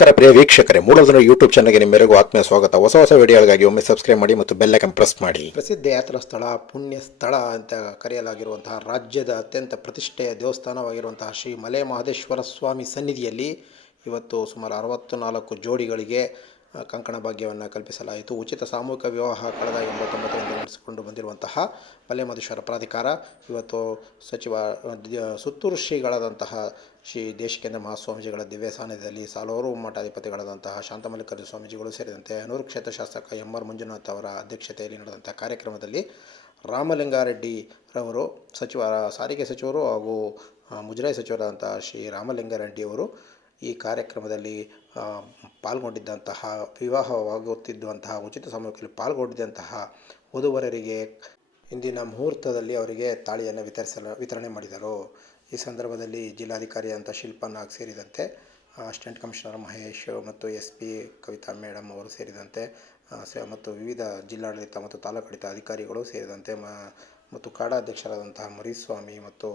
ನಮಸ್ಕಾರ ಪ್ರಿಯ ವೀಕ್ಷಕರೇ ಮೂಲದನ ಯೂಟ್ಯೂಬ್ ಚಾನಲ್ಗೆ ನಿಮ್ಮೆಲ್ಲರಿಗೂ ಆತ್ಮೀಯ ಸ್ವಾಗತ. ಹೊಸ ಹೊಸ ವಿಡಿಯೋಗಳಿಗಾಗಿ ಒಮ್ಮೆ ಸಬ್ಸ್ಕ್ರೈಬ್ ಮಾಡಿ ಮತ್ತು ಬೆಲ್ ಐಕನ್ ಪ್ರೆಸ್ ಮಾಡಿ. ಪ್ರಸಿದ್ಧ ಯಾತ್ರಾ ಸ್ಥಳ ಪುಣ್ಯ ಸ್ಥಳ ಅಂತ ಕರೆಯಲಾಗಿರುವಂತಹ ರಾಜ್ಯದ ಅತ್ಯಂತ ಪ್ರತಿಷ್ಠೆಯ ದೇವಸ್ಥಾನವಾಗಿರುವಂತಹ ಶ್ರೀ ಮಲೆ ಮಹದೇಶ್ವರ ಸ್ವಾಮಿ ಸನ್ನಿಧಿಯಲ್ಲಿ ಇವತ್ತು ಸುಮಾರು ಅರವತ್ತು ನಾಲ್ಕು ಜೋಡಿಗಳಿಗೆ ಕಂಕಣ ಭಾಗ್ಯವನ್ನು ಕಲ್ಪಿಸಲಾಯಿತು. ಉಚಿತ ಸಾಮೂಹಿಕ ವಿವಾಹ ಕಳೆದ ಎಂಬತ್ತೊಂಬತ್ತರಿಂದ ನಡೆಸಿಕೊಂಡು ಬಂದಿರುವಂತಹ ಮಲೆ ಮಹದೇಶ್ವರ ಪ್ರಾಧಿಕಾರ, ಇವತ್ತು ಸಚಿವ ಸುತ್ತೂರು ಶ್ರೀಗಳಾದಂತಹ ಶ್ರೀ ದೇಶಿಕೇಂದ್ರ ಮಹಾಸ್ವಾಮೀಜಿಗಳ ದಿವ್ಯ ಸಾನ್ನಿಧ್ಯದಲ್ಲಿ ಸಾಲೋರು ಮಠಾಧಿಪತಿಗಳಾದಂತಹ ಶಾಂತಮಲ್ಲಿಕಾರ್ಜುನ ಸ್ವಾಮೀಜಿಗಳು ಸೇರಿದಂತೆ ಹನೂರು ಕ್ಷೇತ್ರ ಶಾಸಕ ಎಂ ಆರ್ ಮಂಜುನಾಥ್ ಅವರ ಅಧ್ಯಕ್ಷತೆಯಲ್ಲಿ ನಡೆದಂಥ ಕಾರ್ಯಕ್ರಮದಲ್ಲಿ ರಾಮಲಿಂಗಾರೆಡ್ಡಿ ರವರು ಸಚಿವ, ಸಾರಿಗೆ ಸಚಿವರು ಹಾಗೂ ಮುಜರಾಯಿ ಸಚಿವರಾದಂಥ ಶ್ರೀ ರಾಮಲಿಂಗಾರೆಡ್ಡಿಯವರು ಈ ಕಾರ್ಯಕ್ರಮದಲ್ಲಿ ಪಾಲ್ಗೊಂಡಿದ್ದಂತಹ ವಿವಾಹವಾಗುತ್ತಿದ್ದಂತಹ ಉಚಿತ ಸಮಯದಲ್ಲಿ ಪಾಲ್ಗೊಂಡಿದ್ದಂತಹ ವಧುವರರಿಗೆ ಇಂದಿನ ಮುಹೂರ್ತದಲ್ಲಿ ಅವರಿಗೆ ತಾಳಿಯನ್ನು ವಿತರಿಸಲು, ವಿತರಣೆ ಮಾಡಿದರು. ಈ ಸಂದರ್ಭದಲ್ಲಿ ಜಿಲ್ಲಾಧಿಕಾರಿ ಅಂತ ಶಿಲ್ಪಾ ನಾಗ್ ಸೇರಿದಂತೆ ಅಸಿಸ್ಟೆಂಟ್ ಕಮಿಷನರ್ ಮಹೇಶ್ ಮತ್ತು ಎಸ್ ಪಿ ಕವಿತಾ ಮೇಡಮ್ ಅವರು ಸೇರಿದಂತೆ ಮತ್ತು ವಿವಿಧ ಜಿಲ್ಲಾಡಳಿತ ಮತ್ತು ತಾಲೂಕಾಡಳಿತ ಅಧಿಕಾರಿಗಳು ಸೇರಿದಂತೆ, ಮ, ಮತ್ತು ಕಾಡಾ ಅಧ್ಯಕ್ಷರಾದಂತಹ ಮರಿಸ್ವಾಮಿ ಮತ್ತು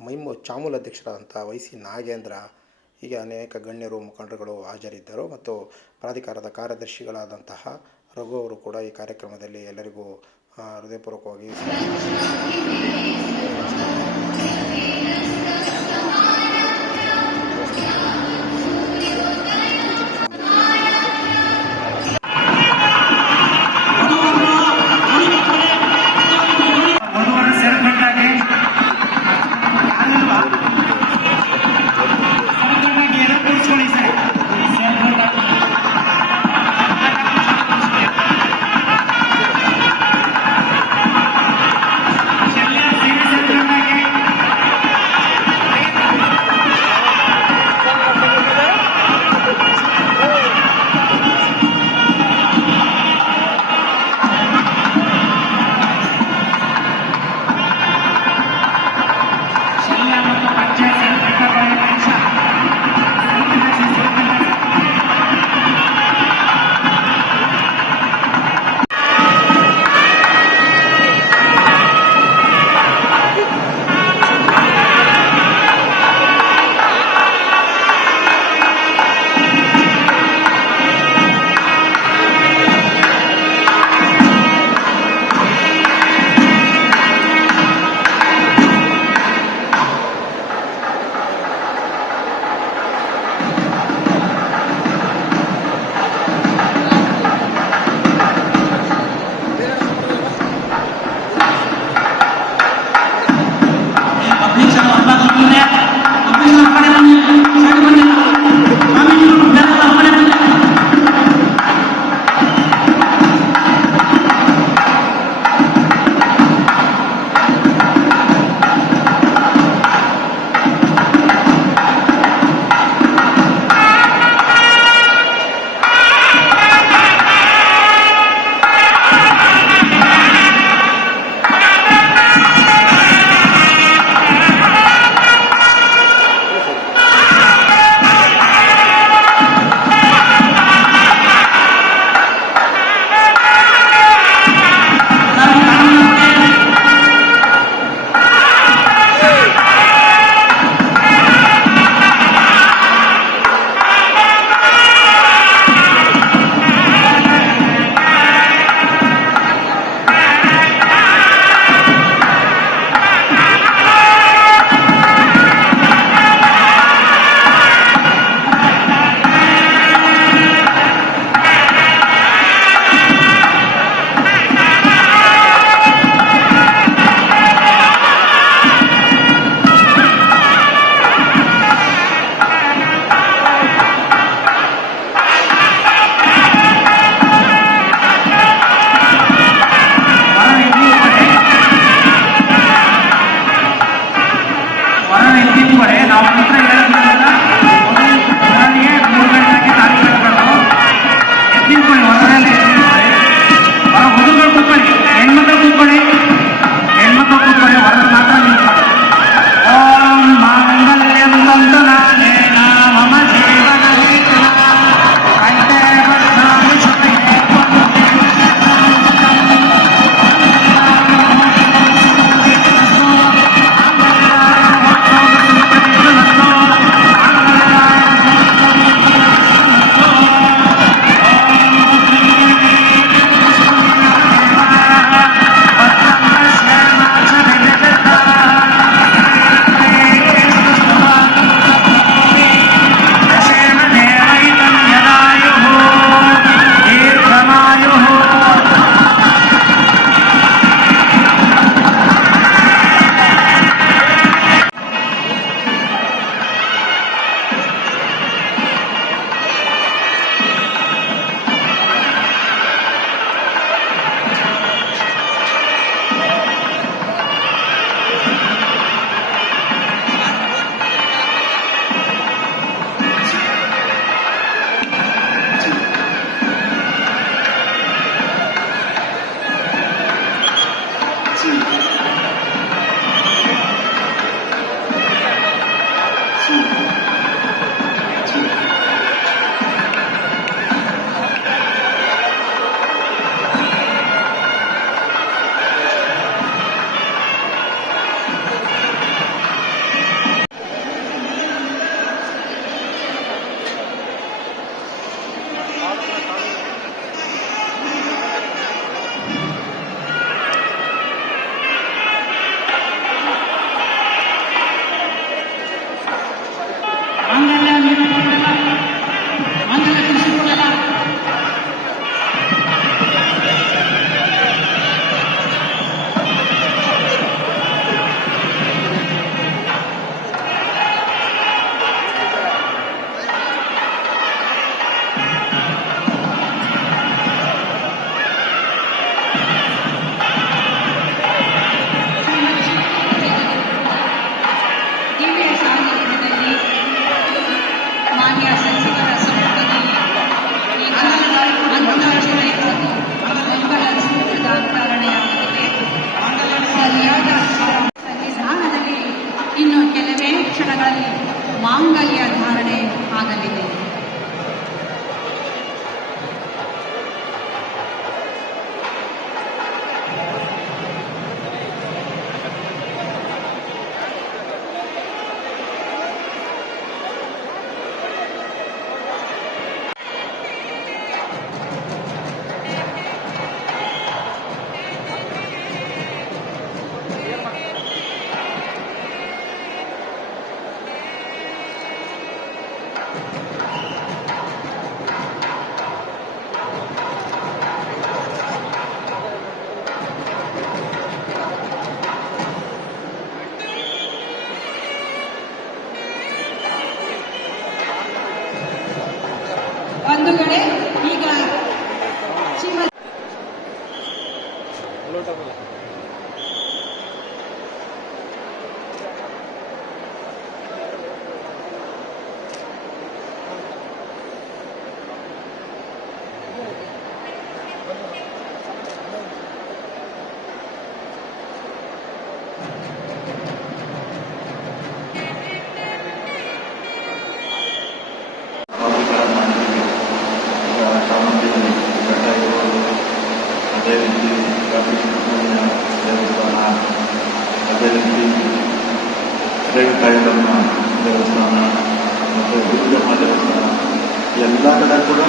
ಮೈಮು, ಚಾಮೂಲ್ ಅಧ್ಯಕ್ಷರಾದಂಥ ವೈ ಸಿ ನಾಗೇಂದ್ರ, ಹೀಗೆ ಅನೇಕ ಗಣ್ಯರು, ಮುಖಂಡರುಗಳು ಹಾಜರಿದ್ದರು ಮತ್ತು ಪ್ರಾಧಿಕಾರದ ಕಾರ್ಯದರ್ಶಿಗಳಾದಂತಹ ರಘು ಅವರು ಕೂಡ ಈ ಕಾರ್ಯಕ್ರಮದಲ್ಲಿ ಎಲ್ಲರಿಗೂ ಹೃದಯಪೂರ್ವಕವಾಗಿ ರೇಣುಕಾಯಲಮ್ಮ ದೇವಸ್ಥಾನ ಮತ್ತು ದುರ್ಗಮ್ಮ ದೇವಸ್ಥಾನ ಎಲ್ಲ ಕಡೆ ಕೂಡ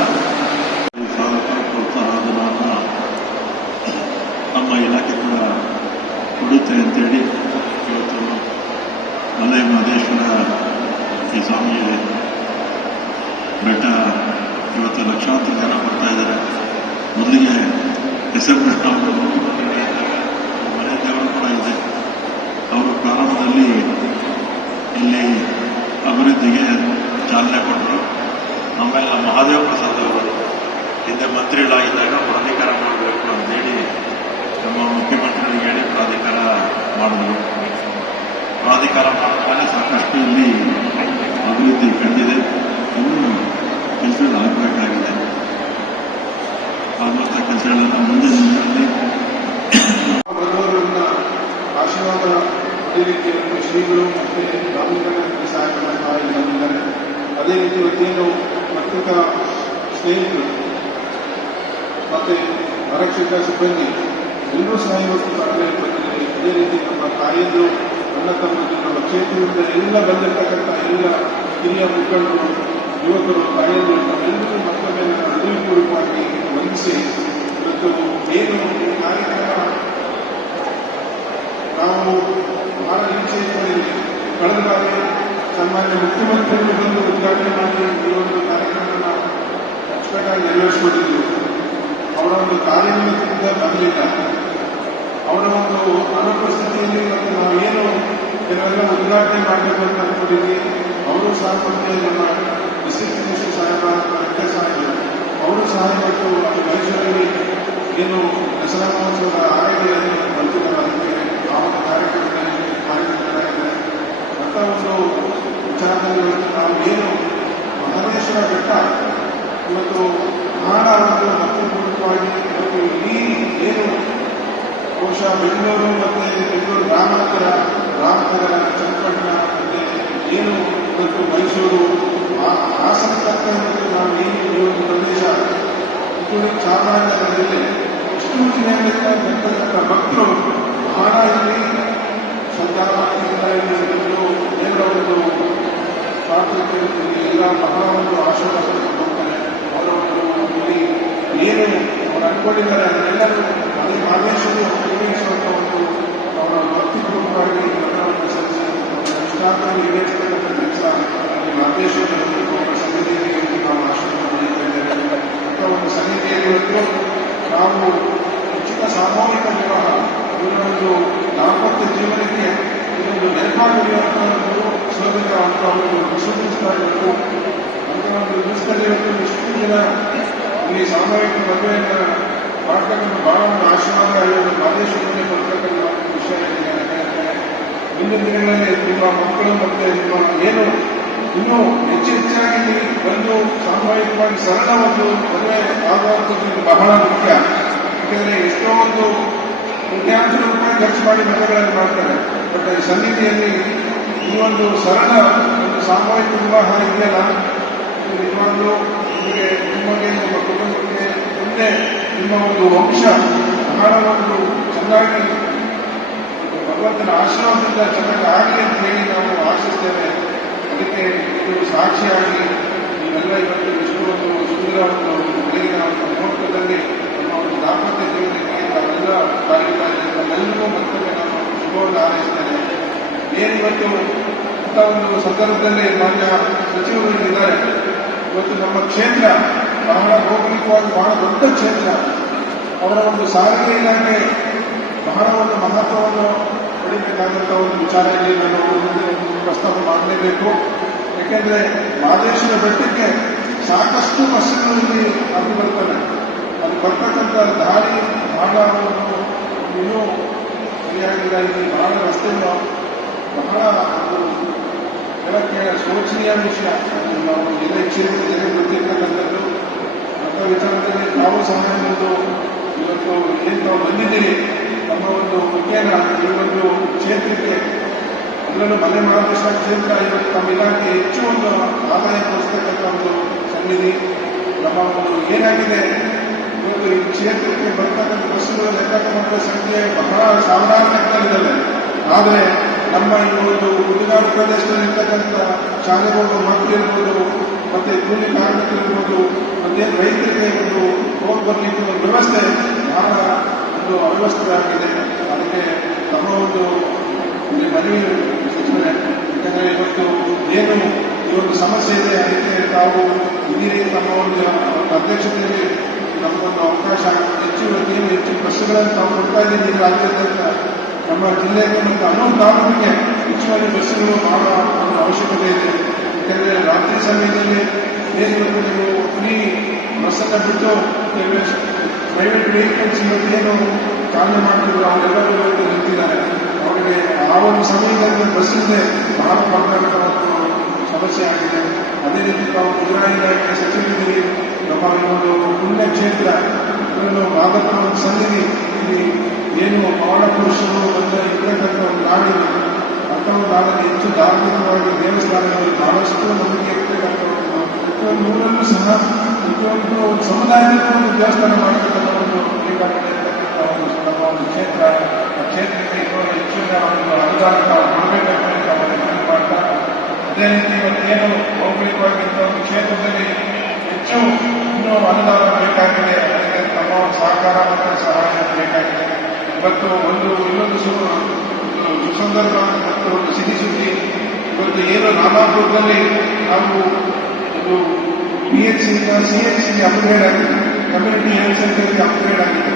ಈ ಸಾಧಕ ಪ್ರೋತ್ಸಾಹಧನವನ್ನು ನಮ್ಮ ಇಲಾಖೆ ಕೂಡ ಕೊಡುತ್ತೆ ಅಂತೇಳಿ ಇವತ್ತು ಮಲೆ ಮಹದೇಶ್ವರ ಈ ಸ್ವಾಮಿ ಬೆಟ್ಟ ಇವತ್ತು ಲಕ್ಷಾಂತರ ಜನ ಬರ್ತಾ ಇದ್ದಾರೆ ಮೊದಲಿಗೆ ಎಸ್ ಎಂ ಕೃಷ್ಣ ಅವರು ಮನೆ ದೇವರು ಕೂಡ ಇದೆ ಅವರು ಪ್ರಾರಂಭದಲ್ಲಿ ಇಲ್ಲಿ ಅಭಿವೃದ್ಧಿಗೆ ಚಾಲನೆ ಕೊಟ್ಟರು ಆಮೇಲೆ ನಮ್ಮ ಮಹಾದೇವ ಪ್ರಸಾದ್ ಅವರು ಹಿಂದೆ ಮಂತ್ರಿಗಳಾಗಿದ್ದಾಗ ಪ್ರಾಧಿಕಾರ ಮಾಡಬೇಕು ಅಂತೇಳಿ ಮುಖ್ಯಮಂತ್ರಿಗಳಿಗೆ ಹೇಳಿ ಪ್ರಾಧಿಕಾರ ಮಾಡಿದ್ರು ಪ್ರಾಧಿಕಾರ ಮಾಡಿದ್ಮೇಲೆ ಸಾಕಷ್ಟು ಇಲ್ಲಿ ಅಭಿವೃದ್ಧಿ ಕಂಡಿದೆ ಇನ್ನೂ ಕೆಲಸಗಳು ಆಗಬೇಕಾಗಿದೆ ಆಗುವಂಥ ಕೆಲಸಗಳನ್ನು ಮುಂದೆ ನಿಂತಲ್ಲಿ ಆಶೀರ್ವಾದ ಪಡೆಯಲಿಕ್ಕೆ ಶ್ರೀಗಳು ಮತ್ತು ರಾಮಲಿಂಗನ ಸಹಾಯ ಮಾಡಿದ್ದಾರೆ ಅದೇ ರೀತಿ ಇವತ್ತೇನು ಪತ್ರಿಕಾ ಸ್ನೇಹಿತರು ಮತ್ತು ಆರಕ್ಷಕ ಸಿಬ್ಬಂದಿ ಎಲ್ಲರೂ ಸಹ ಇವತ್ತು ಅದೇ ರೀತಿ ನಮ್ಮ ತಾಯಿಯಂದರು ಅಣ್ಣ ತಮ್ಮದು ನಮ್ಮ ಕ್ಷೇತ್ರದಿಂದ ಎಲ್ಲ ಬಂದಿರತಕ್ಕಂಥ ಎಲ್ಲ ಹಿರಿಯ ಮುಖಂಡರು ಯುವಕರು ತಾಯಿಯಂದರು ನಮ್ಮೆಲ್ಲರೂ ಮತ್ತೊಮ್ಮೆ ನನ್ನ ಹೃದಯಪೂರ್ವಕವಾಗಿ ವಂದಿಸಿ ಮತ್ತು ಏನು ಕಾರ್ಯಕ್ರಮ ನಾವು ಬಹಳ ನಿರೀಕ್ಷೆ ಇಟ್ಕೊಂಡಿದ್ದೀವಿ ಕಳೆದ ಬಾರಿ ಸನ್ಮಾನ್ಯ ಮುಖ್ಯಮಂತ್ರಿಗಳು ಬಂದು ಉದ್ಘಾಟನೆ ಮಾಡಿ ಈ ಒಂದು ಕಾರ್ಯಕ್ರಮವನ್ನು ಅಚ್ಚುಕಟ್ಟಾಗಿ ನೆರವೇರಿಸಿಕೊಂಡಿದ್ರು ಅವರ ಒಂದು ಕಾರ್ಯನಿಮಿತ್ತದಿಂದ ಬರಲಿಲ್ಲ ಅವರ ಒಂದು ಅನುಪಸ್ಥಿತಿಯಲ್ಲಿ ಮತ್ತು ನಾವೇನು ಕೆಲವೆಲ್ಲ ಉದ್ಘಾಟನೆ ಮಾಡಬೇಕು ಅಂತ ಅವರು ಸಹ ಮತ್ತೆ ನಮ್ಮ ಡಿಸ್ಟ್ರಿಕ್ಟ್ ಮಿನಿಸ್ಟರ್ ಸಾಹೇಬ ಸಾಹೇಬರು ಅವರು ಸಹ ಇವತ್ತು ಅಲ್ಲಿ ಮೈಸೂರಲ್ಲಿ ಏನು ದಸರಾ ಮಹೋತ್ಸವದ ಆಯೋಗಗಳನ್ನು ಬರ್ತಿದ್ದಾರೆ ಅದಕ್ಕೆ ಆ ಒಂದು ಕಾರ್ಯಕ್ರಮದಲ್ಲಿ ಕಾರ್ಯಕ್ರಮಗಳಾಗಿದೆ ಅಂತ ಒಂದು ವಿಚಾರದಲ್ಲಿ ನಾವು ಏನು ಮಹದೇಶ್ವರ ಬೆಟ್ಟ ಇವತ್ತು ಬಹಳ ಒಂದು ಮತ್ತು ಇಡೀ ಏನು ಬಹುಶಃ ಬೆಂಗಳೂರು ಮತ್ತು ಬೆಂಗಳೂರು ಗ್ರಾಮಾಂತರ ರಾಮನಗರ ಚನ್ನಪಟ್ಟಣ ಮತ್ತೆ ಏನು ಮತ್ತು ಮೈಸೂರು ಹಾಸನ ನಾನು ನಾವು ಏನು ಈ ಒಂದು ಪ್ರದೇಶ ಇನ್ಕ್ಲೂಡಿಂಗ್ ಇಷ್ಟು ಬರ್ತಕ್ಕಂಥ ಭಕ್ತರು ಬಹಳ ಇಲ್ಲಿ ಸಂಚಾರ ಮಾಡ್ತಿದ್ದಾರೆ ದೇವರ ಒಂದು ಪ್ರಾರ್ಥನೆ ಎಲ್ಲ ಬಹಳ ಒಂದು ಆಶೀರ್ವಾದ ಅವರ ಒಂದು ಇಲ್ಲಿ ಏನು ಅವರು ಅನ್ಕೊಂಡಿದ್ದಾರೆ ಅದನ್ನೆಲ್ಲರೂ ಅದೇ ಮಾದೇಶ್ವರಿ ಪೂರೈಸುವಂಥ ಒಂದು ಅವರ ಭಕ್ತಿಪೂರ್ವಕವಾಗಿ ಗಮನವನ್ನು ಸಲ್ಲಿಸಿ ಇಷ್ಟಾರ್ಥವನ್ನು ಈಡೇರಿಸತಕ್ಕಂಥ ಕೆಲಸ ಈ ಮಾದೇಶ್ವರ ಅವರ ಇವತ್ತು ನಾವು ಆಶೀರ್ವಾದ ಪಡೆಯುತ್ತಾ ಒಂದು ಇವತ್ತು ನಾವು ಸಾಮೂಹಿಕ ಜೀವನಕ್ಕೆ ಇದೊಂದು ಒಂದು ಶೋಧಿತ ಒಂದು ವಿಶ್ವಸಿಸ್ತಾ ಇವತ್ತು ಅಂತ ಒಂದು ಇಲ್ಲಿ ಸಾಮೂಹಿಕ ಮದುವೆಯನ್ನು ಮಾಡ್ತಕ್ಕಂಥ ಬಹಳ ಒಂದು ಆಶೀರ್ವಾದ ಇವತ್ತು ಮಾದೇಶ್ವರದಲ್ಲಿ ಬರ್ತಕ್ಕಂಥ ಒಂದು ವಿಷಯ ಏನಿದೆ ಮುಂದಿನ ದಿನಗಳಲ್ಲಿ ನಿಮ್ಮ ಮಕ್ಕಳು ಮತ್ತೆ ನಿಮ್ಮ ಏನು ಇನ್ನೂ ಹೆಚ್ಚು ಹೆಚ್ಚಾಗಿ ಬಂದು ಸಾಮೂಹಿಕವಾಗಿ ಸರಳ ಒಂದು ಮದುವೆ ಆಗುವಂಥದ್ದು ಬಹಳ ಮುಖ್ಯ. ಯಾಕೆಂದರೆ ಎಷ್ಟೋ ಒಂದು ಕೋಟ್ಯಾಂತರ ರೂಪಾಯಿ ಖರ್ಚು ಮಾಡಿ ಮದುವೆಗಳನ್ನು ಮಾಡ್ತಾರೆ. ಬಟ್ ಈ ಸನ್ನಿಧಿಯಲ್ಲಿ ಈ ಒಂದು ಸರಳ ಒಂದು ಸಾಮೂಹಿಕ ವಿವಾಹ ಇದೆಯಲ್ಲ? ಇದು ನಿಜವಾಗ್ಲೂ ನಿಮಗೆ ನಿಮಗೆ ನಿಮ್ಮ ಕುಟುಂಬಕ್ಕೆ ಮುಂದೆ ನಿಮ್ಮ ಒಂದು ವಂಶ ಬಹಳ ಒಂದು ಚೆನ್ನಾಗಿ ಭಗವಂತನ ಆಶೀರ್ವಾದದಿಂದ ಚೆನ್ನಾಗಿ ಆಗಲಿ ಅಂತ ಹೇಳಿ ನಾವು ಆಶಿಸ್ತೇವೆ. ಅದಕ್ಕೆ ಇದು ಸಾಕ್ಷಿಯಾಗಿ ನೀವೆಲ್ಲ ಇವತ್ತು ಎಷ್ಟು ಒಂದು ಸುಂದರ ಒಂದು ಬೆಳಗಿನ ಒಂದು ಮುಹೂರ್ತದಲ್ಲಿ ನಮ್ಮ ಒಂದು ದಾಂಪತ್ಯ ಜೀವನಕ್ಕೆ ನಾವೆಲ್ಲ ಕಾಲಿಡ್ತಾ ಇದ್ದೇವೆ ನಮ್ಮೆಲ್ಲರಿಗೂ ಮತ್ತೊಮ್ಮೆ ನಾನು ಶುಭವನ್ನು ಹಾರೈಸ್ತೇನೆ. ಏನಿವತ್ತು ಇಂಥ ಒಂದು ಸಂದರ್ಭದಲ್ಲಿ ಮಾನ್ಯ ಸಚಿವರು ಇದ್ದಾರೆ ಇವತ್ತು ನಮ್ಮ ಕ್ಷೇತ್ರ ಬಹಳ ಭೌಗೋಳಿಕವಾಗಿ ಬಹಳ ದೊಡ್ಡ ಕ್ಷೇತ್ರ. ಅವರ ಒಂದು ಸಾರಿಗೆ ಇಲಾಖೆ ಬಹಳ ಒಂದು ಮಹತ್ವವನ್ನು ಪಡಿಬೇಕಾದಂಥ ಒಂದು ವಿಚಾರ ಇಲ್ಲಿ ನಾನು ಮುಂದೆ ಒಂದು ಪ್ರಸ್ತಾಪ ಮಾಡಲೇಬೇಕು. ಯಾಕೆಂದರೆ ಮಾದೇಶ್ವರ ಬೆಟ್ಟಕ್ಕೆ ಸಾಕಷ್ಟು ಬಸ್ಸುಗಳು ಇಲ್ಲಿ ಅದು ಬರ್ತವೆ. ಅದು ಬರ್ತಕ್ಕಂಥ ದಾರಿ ಬಹಳ ಇನ್ನೂ ಸರಿಯಾಗಿಲ್ಲ. ಇಲ್ಲಿ ಬಹಳ ರಸ್ತೆಗಳು ಬಹಳ ಒಂದು ಕೆಳಕ್ಕೆ ಶೋಚನೀಯ ವಿಷಯ. ನಾವು ಎಲ್ಲ ಕ್ಷೇತ್ರ ಜನ ಗೊತ್ತಿರ್ತಕ್ಕಂಥದ್ದು ವಿಚಾರದಲ್ಲಿ ನಾವು ಸಹ ಒಂದು ಇವತ್ತು ಏನು ತಾವು ಬಂದಿದ್ದೀರಿ, ನಮ್ಮ ಒಂದು ಮುಖ್ಯನ ಈ ಒಂದು ಕ್ಷೇತ್ರಕ್ಕೆ, ಅದರಲ್ಲೂ ಮನೆ ಮಹಾರಾಷ್ಟ್ರ ಕ್ಷೇತ್ರ, ಇವತ್ತು ನಮ್ಮ ಇಲಾಖೆ ಹೆಚ್ಚು ಒಂದು ಆದಾಯ ಕೊಡಿಸ್ತಕ್ಕಂಥ ಒಂದು ಸನ್ನಿಧಿ. ನಮ್ಮ ಒಂದು ಏನಾಗಿದೆ, ಇವತ್ತು ಈ ಕ್ಷೇತ್ರಕ್ಕೆ ಬರ್ತಕ್ಕಂಥ ಬಸ್ಸುಗಳು ಲೆಕ್ಕ ಸಂಖ್ಯೆ ಬಹಳ ಸಾವಿರಾರು ಆದರೆ ನಮ್ಮ ಈ ಒಂದು ಗುಜರಾತ್ ಪ್ರದೇಶದಲ್ಲಿ ಇರ್ತಕ್ಕಂಥ ಶಾಲೆಗಳು ಮಕ್ಕಳಿರ್ಬೋದು ಮತ್ತೆ ಕೂಲಿ ಕಾರ್ಮಿಕರಿರ್ಬೋದು ಮತ್ತೆ ರೈತರಿಗೆ ಒಂದು ಹೋಗಿ ಒಂದು ವ್ಯವಸ್ಥೆ ಬಹಳ ಒಂದು ಅವ್ಯವಸ್ಥೆ ಆಗಿದೆ, ಅದಕ್ಕೆ ನಮ್ಮ ಒಂದು ಮನವಿ ಸೂಚನೆ ಯಾಕಂದರೆ ಇವತ್ತು ಏನು ಈ ಒಂದು ಸಮಸ್ಯೆ ಇದೆ, ಅದಕ್ಕೆ ತಾವು ಇದ್ದೀರಿ ನಮ್ಮ ಒಂದು ಅಧ್ಯಕ್ಷತೆಯಲ್ಲಿ ನಮಗೊಂದು ಅವಕಾಶ, ಹೆಚ್ಚು ಏನು ಹೆಚ್ಚು ಬಸ್ಸುಗಳನ್ನು ತಾವು ಕೊಡ್ತಾ ಇದ್ದೀವಿ ರಾಜ್ಯಾದ್ಯಂತ. ನಮ್ಮ ಜಿಲ್ಲೆಯಲ್ಲಿ ಮತ್ತು ಹನ್ನೊಂದು ತಾಲೂಕಿಗೆ ಹೆಚ್ಚುವರಿ ಬಸ್ಸುಗಳು ಮಾಡುವ ಒಂದು ಅವಶ್ಯಕತೆ ಇದೆ. ಯಾಕೆಂದರೆ ರಾತ್ರಿ ಸಮಯದಲ್ಲಿ ಏನು ನೀವು ಫ್ರೀ ಬಸ್ಸನ್ನು ಬಿಟ್ಟು ಪ್ರೈವೇಟ್ ವೆಹಿಕಲ್ಸ್ ಏನು ಚಾಲನೆ ಮಾಡ್ತಿದ್ರು ಅವರೆಲ್ಲರೂ ನಿಂತಿದ್ದಾರೆ. ಅವರಿಗೆ ಆ ಒಂದು ಸಮಯದಲ್ಲಿ ಬಸ್ ಇಲ್ಲದೆ ಬಹಳ ಪಡ್ತಕ್ಕಂಥ ಒಂದು ಸಮಸ್ಯೆ ಆಗಿದೆ. ಅದೇ ರೀತಿ ನಾವು ಮುಜರಾಯಿ ಇಲಾಖೆ ಸಚಿವರಿದ್ದೀವಿ ನಮ್ಮ ಒಂದು ಪುಣ್ಯ ಕ್ಷೇತ್ರ ಅದನ್ನು ಮಾದಕ ಸನ್ನಿಧಿ ಇಲ್ಲಿ ಏನು ಪವಾಡ ಪುರುಷರು ಬಂದ ಇರತಕ್ಕಂಥ ಒಂದು ಅಂತ ಒಂದು ನಾಡಲ್ಲಿ ಹೆಚ್ಚು ಧಾರ್ಮಿಕವಾಗಿ ದೇವಸ್ಥಾನಗಳು ಬಹಳಷ್ಟು ನಂಬಿಕೆ ಇರ್ತಕ್ಕಂಥ ಒಂದು ಊರಲ್ಲೂ ಸಹ ಪ್ರತಿಯೊಂದು ಸಮುದಾಯದಲ್ಲೂ ಒಂದು ದೇವಸ್ಥಾನ ಮಾಡಿರ್ತಕ್ಕಂಥ ಒಂದು ಬೇಕಾಗಿದೆ ಇರ್ತಕ್ಕಂಥ ಒಂದು ನಮ್ಮ ಕ್ಷೇತ್ರ. ಆ ಕ್ಷೇತ್ರಕ್ಕೆ ಇನ್ನೂ ಹೆಚ್ಚಿನ ಒಂದು ಅನುದಾನ ತಾವು ಕೊಡಬೇಕಂತ ಮನವಿ ಮಾಡ್ತಾ ಅದೇ ರೀತಿ ಇವತ್ತೇನು ಭೌಗೋಳಿಕವಾಗಿದ್ದ ಒಂದು ಕ್ಷೇತ್ರದಲ್ಲಿ ಹೆಚ್ಚು ಇನ್ನೂ ಅನುದಾನ ಬೇಕಾಗಿದೆ. ಅದಕ್ಕೆ ತಮ್ಮ ಒಂದು ಸಹಕಾರ ಮತ್ತು ಸಹಾಯ ಬೇಕಾಗಿದೆ. ಇವತ್ತು ಒಂದು, ಇನ್ನೊಂದು ಸುಸಂದರ್ಭ ಮತ್ತು ಒಂದು ಸಿಹಿ ಸುದ್ದಿ. ಇವತ್ತು ಏನು ನಾಮಾಪುರದಲ್ಲಿ ನಾವು ಒಂದು ಬಿ ಎಚ್ ಸಿಯಿಂದ ಸಿ ಎಚ್ ಸಿಗೆ ಅಪ್ಗ್ರೇಡ್ ಆಗಿದೆ. ಕಮ್ಯುನಿಟಿ ಹೆಲ್ತ್ ಸೆಂಟರ್ಗೆ ಅಪ್ಗ್ರೇಡ್ ಆಗಿದೆ.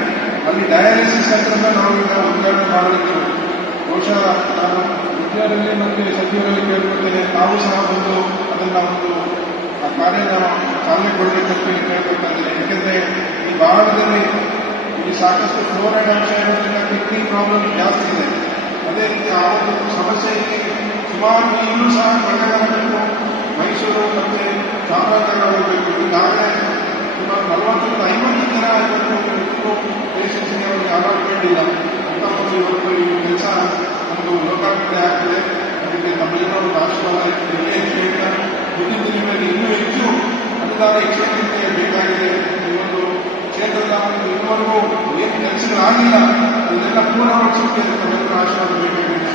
ಅಲ್ಲಿ ಡಯಾಲಿಸಿಸ್ ಸೆಂಟರ್ನ ನಾವು ಈಗ ಉದ್ಘಾಟನೆ ಮಾಡಲಿದ್ದೇವೆ ಬಹುಶಃ ನಾನು ವಿದ್ಯಾರ್ಥಿ ಮತ್ತು ಸಚಿವರಲ್ಲಿ ಕೇಳ್ಕೊಳ್ತೇನೆ. ತಾವು ಸಹ ಬಂದು ಅದನ್ನ ಒಂದು, ಆ ಕಾರ್ಯನ ಚಾಲನೆ ಕೊಡಬೇಕಂತ ಹೇಳಿ ಕೇಳ್ಕೊಳ್ತಾ ಇದ್ದೇನೆ ಯಾಕೆಂದ್ರೆ ಈ ಭಾಗದಲ್ಲಿ ಇಲ್ಲಿ ಸಾಕಷ್ಟು ಫ್ಲೋರೈಡ್ ಅಂಶ ಇರೋದ್ರಿಂದ ಕಿಡ್ನಿ ಪ್ರಾಬ್ಲಮ್ ಜಾಸ್ತಿ ಇದೆ ಅದೇ ರೀತಿ ಆ ಒಂದು ಸಮಸ್ಯೆ ಇಲ್ಲಿ ಸುಮಾರು ಇಲ್ಲೂ ಸಹ ಕಳೆಗಾಲಬೇಕು ಮೈಸೂರು ಮತ್ತೆ ಚಾಮರಾಜನಗರ ಈಗಾಗಲೇ ಸುಮಾರು ನಲವತ್ತರಿಂದ ಐವತ್ತು ಜನ ಇವತ್ತು ಪೇಷಂಟ್ಸ್ಗೆ ಅವರಿಗೆ ಅಲಾಟ್ಮೆಂಟ್ ಇಲ್ಲ ಅಂತ ಒಂದು ಇವತ್ತು ಈ ಕೆಲಸ ಒಂದು ಲೋಕಾರ್ಪಣೆ ಆಗ್ತದೆ ಅದಕ್ಕೆ ತಮ್ಮೆಲ್ಲರ ಒಂದು ಆಶೀರ್ವಾದ ಇಲ್ಲೇ ಕ್ಷೇತ್ರ ಮುಂದಿನ ದಿನಗಳಲ್ಲಿ ಇನ್ನೂ ಹೆಚ್ಚು ಅನುದಾನ ಈ ಕ್ಷೇತ್ರಕ್ಕೆ ಬೇಕಾಗಿದೆ ಈ ಒಂದು ಕ್ಷೇತ್ರದ ಒಂದು ಇದುವರೆಗೂ ಏನು ಕೆಲಸಗಳಾಗಿಲ್ಲ ಅದನ್ನೆಲ್ಲ ಪೂರ್ಣಗೊಳಿಸಲಿಕ್ಕೆ ತಮ್ಮೆಲ್ಲರ ಆಶೀರ್ವಾದ ಬೇಕಾಗಿದೆ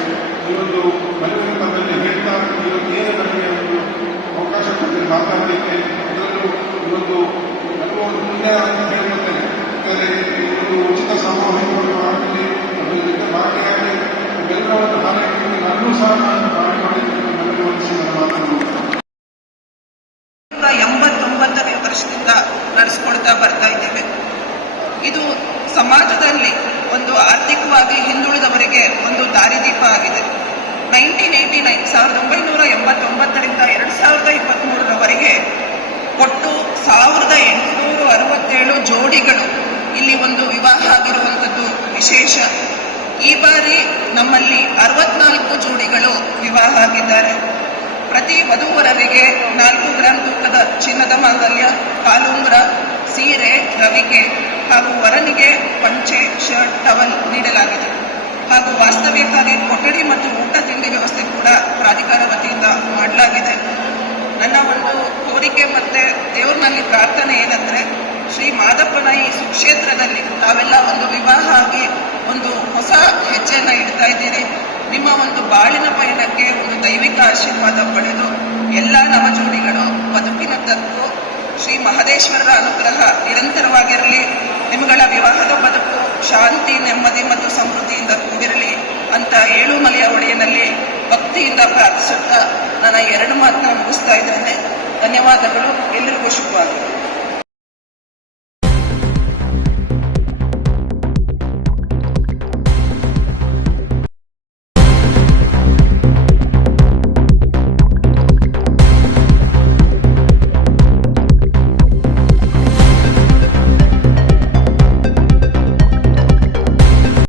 ಈ ಒಂದು ಮನವಿಯನ್ನು ತಮ್ಮಲ್ಲಿ ಹೇಳ್ತಾ ಇವತ್ತು ಏನು ನಮಗೆ ಒಂದು ಅವಕಾಶ ಕೊಟ್ಟು ಮಾತಾಡಲಿಕ್ಕೆ. ಅದರಲ್ಲೂ ಇವತ್ತು ನನಗೂ ಒಂದು ಮುಂದೆ ಹೇಳ್ಕೊಳ್ತೇನೆ ಯಾಕಂದರೆ ಒಂದು ಉಚಿತ ಸಂವಾದ ಆಗಲಿ ಅದರ ಜೊತೆ ಭಾಗಿಯಾಗಿ. ಹಾರೈಕೆಯಲ್ಲಿ ನನ್ನೂ ಸಹ ಚಿನ್ನದ ಮಾಂಗಲ್ಯ ಕಾಲುಂಗುರ, ಸೀರೆ ರವಿಕೆ ಹಾಗೂ ವರನಿಗೆ ಪಂಚೆ, ಶರ್ಟ್, ಟವಲ್ ನೀಡಲಾಗಿದೆ. ಹಾಗೂ ವಾಸ್ತವ್ಯಕ್ಕಾಗಿ ಕೊಠಡಿ ಮತ್ತು ಊಟ ತಿಂಡಿ ವ್ಯವಸ್ಥೆ ಕೂಡ ಪ್ರಾಧಿಕಾರ ವತಿಯಿಂದ ಮಾಡಲಾಗಿದೆ. ನನ್ನ ಒಂದು ಕೋರಿಕೆ ಮತ್ತೆ ದೇವರಿನಲ್ಲಿ ಪ್ರಾರ್ಥನೆ ಏನಂದ್ರೆ, ಶ್ರೀ ಮಾದಪ್ಪನ ಈ ಸುಕ್ಷೇತ್ರದಲ್ಲಿ ತಾವೆಲ್ಲ ಒಂದು ವಿವಾಹ ಆಗಿ ಒಂದು ಹೊಸ ಹೆಜ್ಜೆಯನ್ನ ಇಡ್ತಾ ಇದ್ದೀರಿ. ನಿಮ್ಮ ಒಂದು ಬಾಳಿನ ಪಯಣಕ್ಕೆ ಒಂದು ದೈವಿಕ ಆಶೀರ್ವಾದ ಪಡೆದು ಎಲ್ಲ ನವಜೋಡಿಗಳು ಬದುಕಿನದ್ದಕ್ಕೂ ಶ್ರೀ ಮಹದೇಶ್ವರರ ಅನುಗ್ರಹ ನಿರಂತರವಾಗಿರಲಿ. ನಿಮ್ಮಗಳ ವಿವಾಹದ ಬದುಕು ಶಾಂತಿ, ನೆಮ್ಮದಿ ಮತ್ತು ಸಮೃದ್ಧಿಯಿಂದ ಕೂಡಿರಲಿ ಅಂತ ಏಳು ಮಲೆಯ ಒಡೆಯನಲ್ಲಿ ಭಕ್ತಿಯಿಂದ ಪ್ರಾರ್ಥಿಸುತ್ತಾ ನನ್ನ ಎರಡು ಮಾತನ್ನ ಮುಗಿಸ್ತಾ ಇದ್ದೇನೆ. ಧನ್ಯವಾದಗಳು. ಎಲ್ಲರಿಗೂ ಶುಭವಾಗಲಿ.